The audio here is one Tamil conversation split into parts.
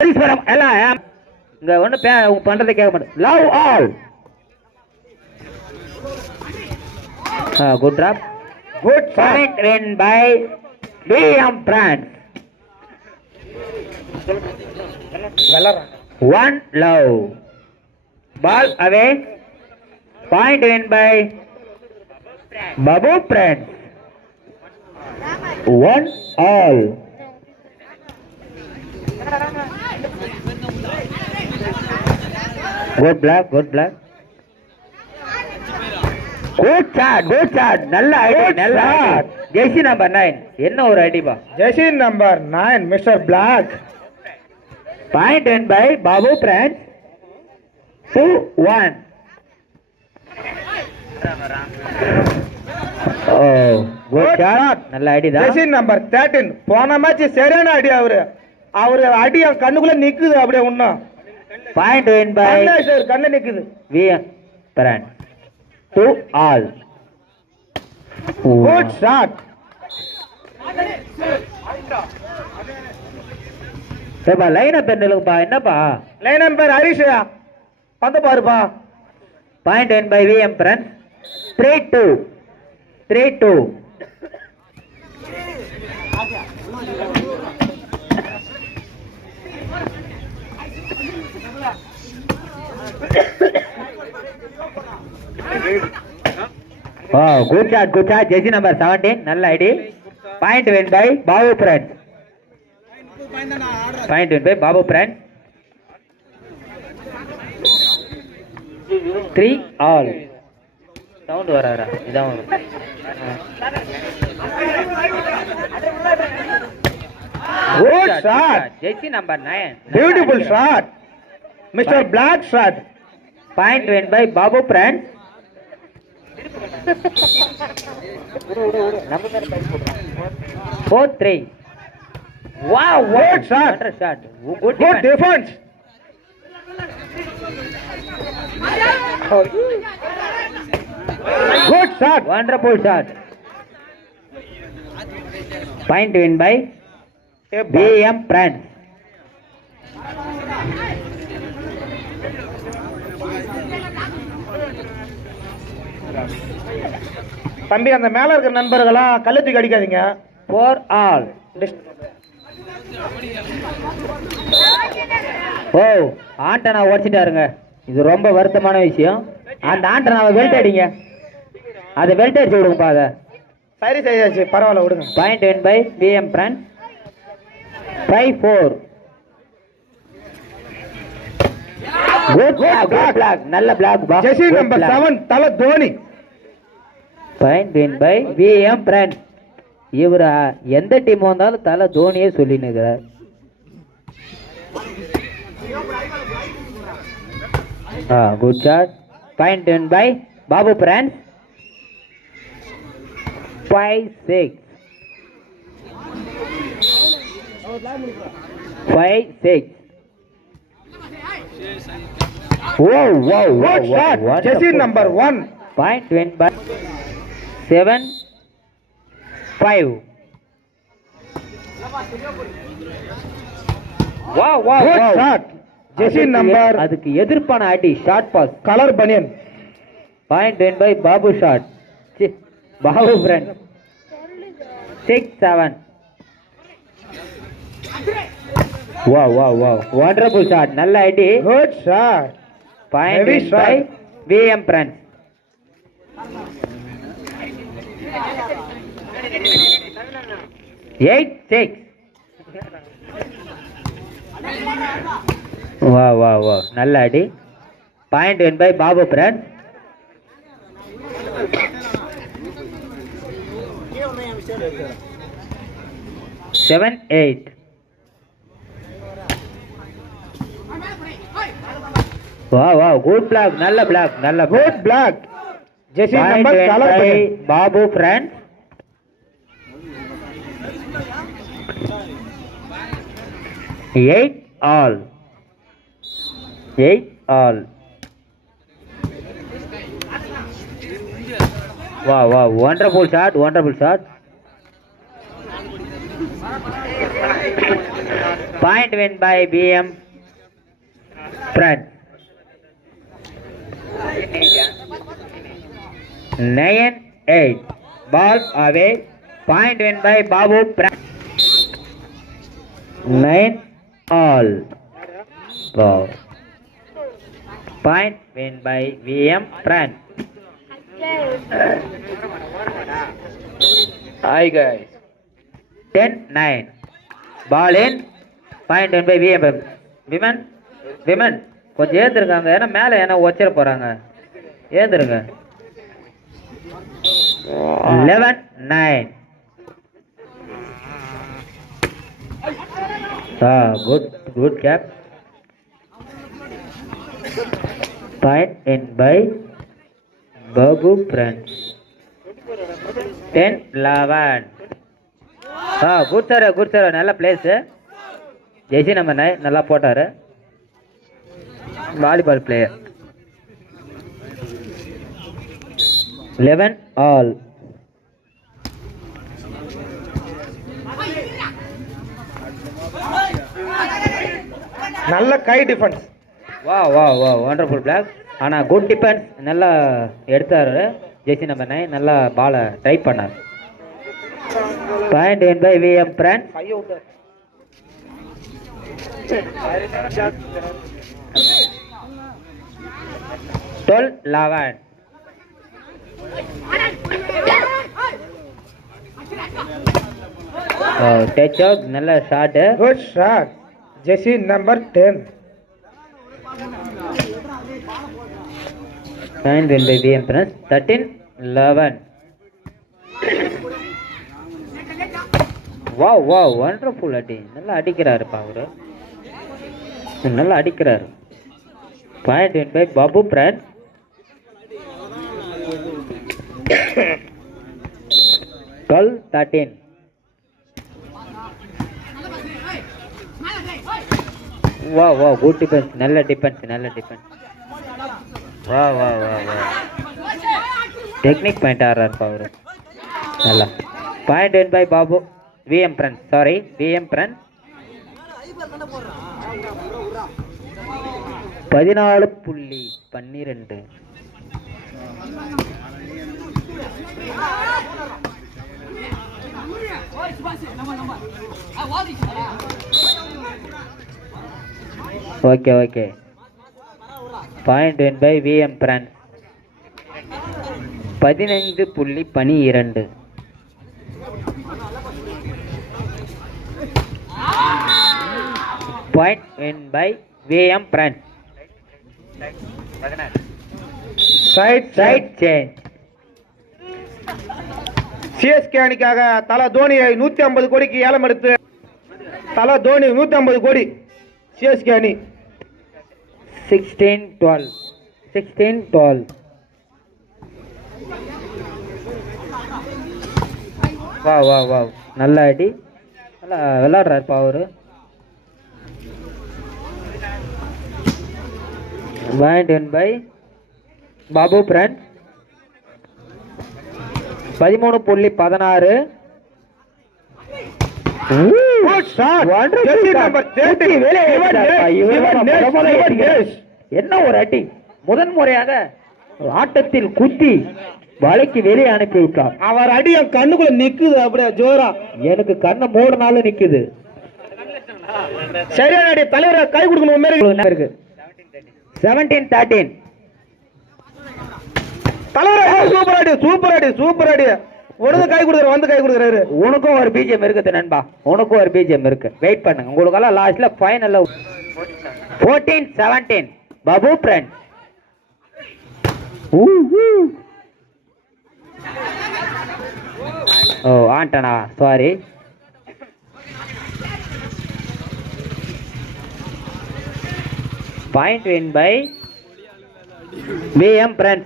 எல்லாம் இங்க ஒண்ணு பண்றதை கேட்க மாட்டேன். Love all. Good drop. Good point win by VM France. One love. Ball away. Point win by Babu Friends. One all. Good block, good block. Good shot, good shot. நல்ல ஐடி, நல்ல shot. Jersey number 9. என்ன ஒரு ஐடி பா? Jersey number 9, Mr. Black. Point win by Babu Friends. 2-1. Oh, good shot. நல்ல ஐடி தான். Jersey number 13. போன மேட்ச் சரியான ஐடி அவரு அடி கண்ணுக்குள்ள நிக்குது அப்படியே இன்னும். Point win by கண்ணு நிக்குது. VM Friends. 2 all. Good shot. ஏப்பா லைன் அப் என்னலுப்பா என்னப்பா? Line number Harisha. வந்து பாருப்பா. Point win by VM Friends. 3-2. 3-2. Oh, good shot, good shot. Jersey number 17. நல்ல ID. Point win by Babu Friends. Point win by Babu Friends. 3 all. Sound வராரா? இதான் வரும். Good shot. Jersey number 9. Beautiful shot. Mr. Black shot. Point win by Babu Friends. 4-3. Wow, Good shot. Better shot. Good defense. Good shot. Wonderful shot. Point win by VM Friends. தம்பி அந்த மேல இருக்கிற நண்பர்களாம் கள்ளத்துக்கு அடிக்காதீங்க. 4 all. ஓ ஆண்டனா உடச்சிட்டாருங்க. இது ரொம்ப வருத்தமான விஷயம். அந்த ஆண்டனாவை வெல்ட் அடிங்க. அதை வெல்ட் அடிச்சு விடுங்கப்பா. அதை சரி செய்யாச்சு, பரவாயில்ல விடுங்க. Point win by PM friends. 5-4. Good block. நல்ல பிளாக் பா. ஜெர்சி நம்பர் 7 தல Dhoni. Point win by VM friends. இவர் எந்த டீம் வந்தாலும் தலை தோனியே சொல்லினுக்கிறார். Good shot. Point win by Babu friends. 5-6. 5-6. Wow. Good shot. Jersey number 1. Point win by 7-5. Wow. Good shot. Jersey number. அதுக்கு எதிர்ப்பான அடி ஷார்ட் பாஸ். கலர் பனியன். Point win by Babu shot. Babu friend. 6-7. Wow. Wonderful shot. நல்ல அடி. Good shot. Point win by VM Friends. 8-6. Wow. நல்ல அடி. Point win by Babu Friends. 7-8. Wow. Good block. நல்ல block. Good block. Jersey number color பனியன். Babu Friends. 8 all. Wow. Wonderful shot. Point win by BM Front. 9-8. Ball away. Point win by Babu Front. 9-all. Wow. Point win by VM Front. Hi guys. 10-9. Ball in. Point win by VM. VM கொஞ்சம் ஏந்திருக்காங்க, ஏன்னா மேலே ஏன்னா வச்சிட போறாங்க. ஏந்திருங்க. 11-9. Good cap. Point in by Babu Friends. 10-11. Good sir நல்ல பிளேஸ். ஜெய்சி நம்ம நல்லா போட்டாரு. Volleyball player. 11-all. நல்ல கை டிஃபென்ஸ். வா வண்டர்ஃபுல் பிளாக். ஆனால் குட் டிஃபென்ஸ் நல்லா எடுத்தாரு. ஜெய்சி நம்பர் 9 நல்லா பாலை ட்ரை பண்ணார். பாயிண்ட் win by VM Front. 12-11. Touch out, நல்ல shot. Good shot. Jersey number 10. Point win by VM Front. 13-11. Wow wonderful அடி. நல்லா அடிக்கிறாருப்பா அவரு, நல்லா அடிக்கிறாரு. Point win by Babu Front. 12-13. வா குட் டிஃபென்ஸ், நல்ல டிஃபென்ஸ். வா டெக்னிக் பாயிண்ட் ஆடுறாருப்பா அவரு நல்லா. Point win by Babu VM Front. VM Front. 14.12. Okay. Point win by VM Front. 15.12. Point win by VM Front. Side change. CSK அணிக்காக தல தோனியை 150 கோடிக்கு ஏலம் எடுத்து தல தோனி 150 கோடி சிஎஸ்கே அணி. 16-12. வா நல்ல அடி, நல்லா விளையாடுறாருப்பா அவரு. Point win by Babu Front. 13.16. என்ன ஒரு அடி! முதன்முறையாக ஆட்டத்தில் குத்தி வலைக்கு வெளியே அனுப்பி விட்டார். அவர் அடி என் கண்ணுக்குள்ள நிக்குது அப்படியே ஜோரா. எனக்கு கண்ணை மூடினாலும் நிக்குது. சரியான அடி. தலைவரை கை கொடுக்கணும் இருக்கு. 17-13. தலைவரை சூப்பர் அடி. உனக்கு கை கொடுக்குற வந்து கை கொடுக்குறாரு. உனக்கும் ஒரு BGM இருக்குது நண்பா, உனக்கும் ஒரு BGM இருக்கு. வெயிட் பண்ணுங்க, உங்களுக்கெல்லாம் லாஸ்ட்ல ஃபைனல்ல 14-17 பாபு Front. ஆண்டனா sorry. Point win by VM Front.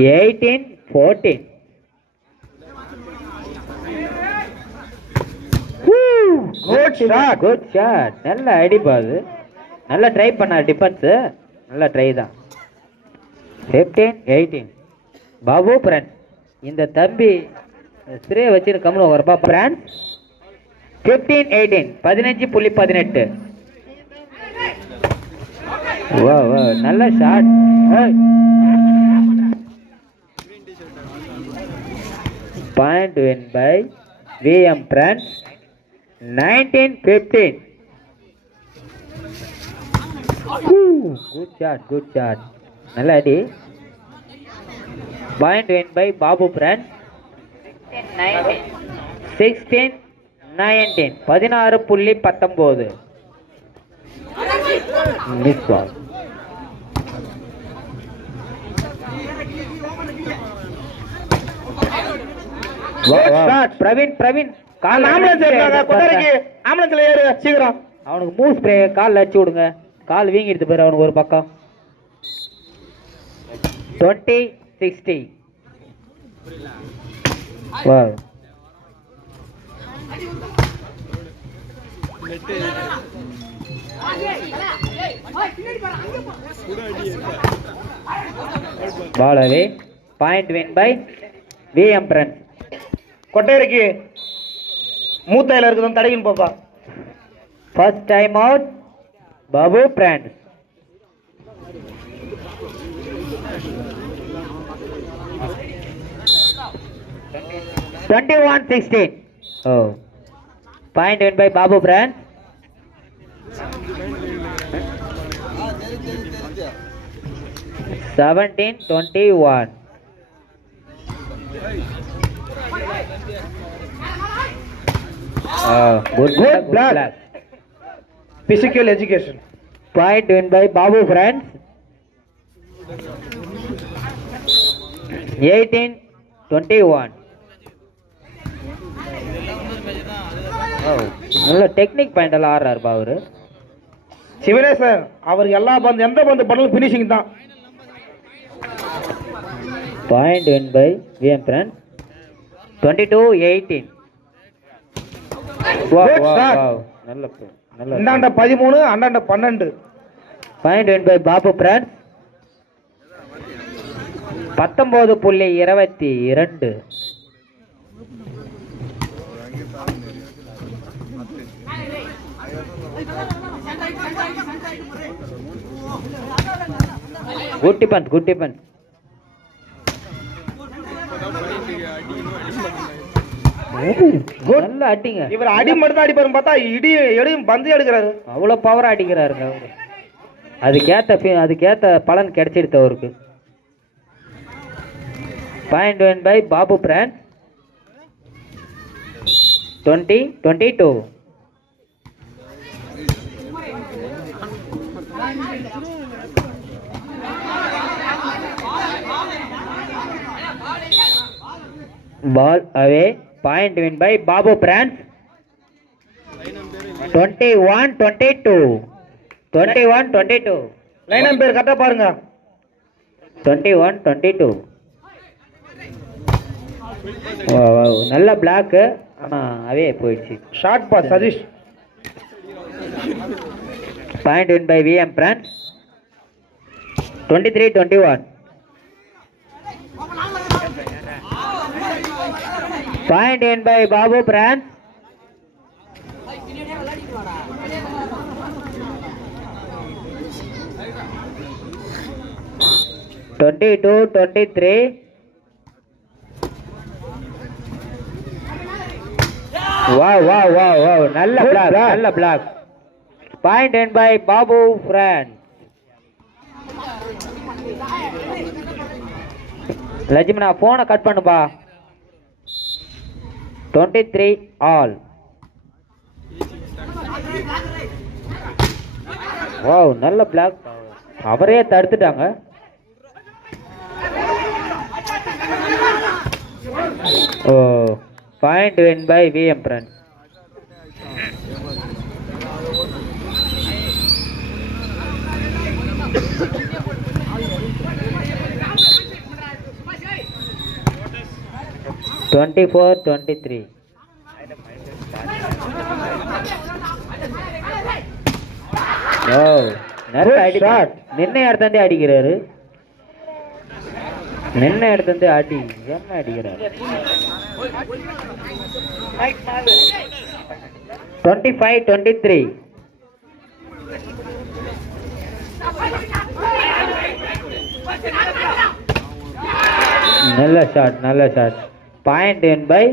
18-14. Good shot. நல்ல அடிப்பா அது. நல்லா ட்ரை பண்ண டிஃபென்ஸ், நல்ல ட்ரை தான். 15-18 பாபு Front. இந்த தம்பி ஸ்ரே வச்சிருக்கோம்னு வரப்பா. Front 15-18 15.18. வா வா நல்ல shot. Point win by VM friends 19-15. Good shot நல்ல அடி. Point win by Babu friends 16-19 16.19. Miss ball. Praveen சீக்கிரம் அவனுக்கு மூவ் ஸ்ப்ரே கால் அடிச்சு விடுங்க. கால் வீங்கிடுது பேர் அவனுக்கு ஒரு பக்கம். 20-60. Ball away. Point win by VM friends. கொட்டையரைக்கு மூத்தையில இருக்குதுன்னு தடையின் பாப்பா. First time out Babu friends. Point win by Babu Brand. 17-21. Good block. Physical education. Point win by Babu Brand. 18-21. நல்ல டெக்னிக் பாயிண்ட் எல்லாம் ஆடுறாரு அவரு. சிவனே சார் அவர் எல்லா பந்து எந்த பந்து பண்ணலும் பினிஷிங் தான். Point win by VM France 22-18. நல்ல இந்தாண்ட 13 அந்தாண்ட 12. Point win by Babu France 19.22. குட்டி பந்த். நல்ல அடிங்க. இவர் அடி மட்டும் தான் அடிப்பாரு பார்த்தா எடியும் பந்து எடுக்கிறாரு. அவ்வளவு பவர் அடிக்கிறாருங்க அவரு. அதுக்கேத்த பலன் கிடைச்சிடுது அவருக்கு. Point win by Babu France 20-22. Ball away. Point win by Babu Brands 21-22. 21-22. Line number கரெக்டா பாருங்க. 21-22. நல்ல பிளாக். ஆனா அவே போயிடுச்சு. Short pass Sathish. Point win by VM friends 23-21. Point in by Babu Brand 22-23. Wow. நல்ல block. Point in by Babu Brand. லட்சுமணா போனை கட் பண்ணுப்பா. 23 all. வாவ் நல்ல பிளாக். அவரே தடுத்துட்டாங்க. ஓ point win by VM friends. 24-23. நின்ன இடத்தே அடிக்கிறாரு. அடிக்கிறாரு. 25-23. நல்ல ஷாட். Point win by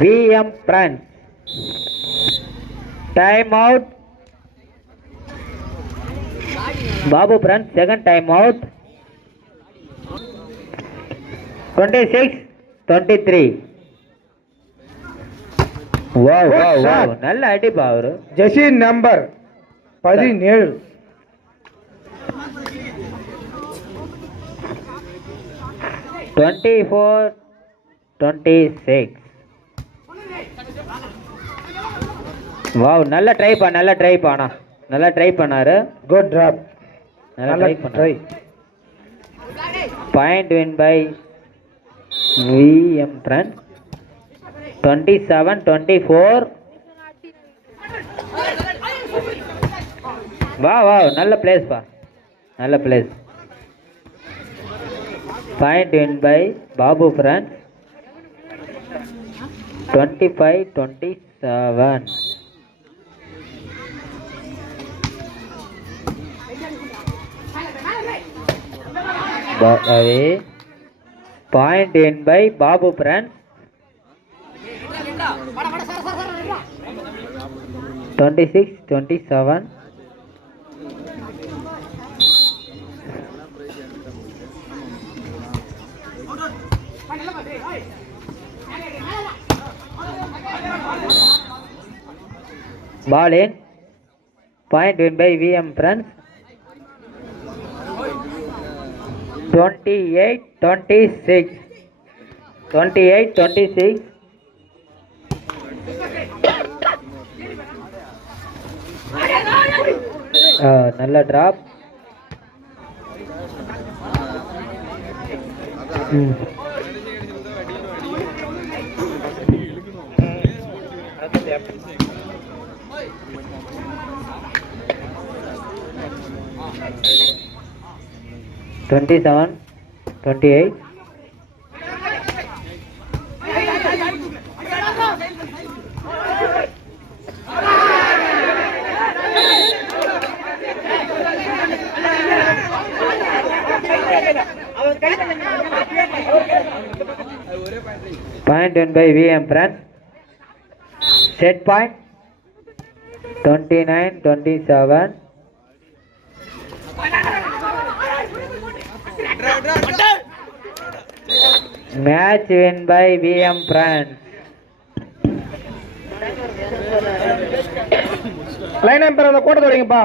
VM France. Time out. Babu France second time out. 26-23. Wow. நல்ல அடிப்பா அவரு. Jersey number 17. 24-26. வாவ் நல்ல ட்ரை பண்ணானா நல்லா ட்ரை பண்ணாரு. Good drop. நல்லா ட்ரை பண்ணாரு. Point win by VM France. 27-24. Wow நல்ல பிளேஸ் பா. நல்ல place. Point win by Babu France. 25-27. Point win by Babu France. 26-27. Ball in. Point win by VM France. 28-26. 28-26. நல்ல drop. Twenty-seven, 28. Point win by VM France. Set point 29-27. Match win by VM France. Line number அந்த கோட்டை தொடங்கப்பா.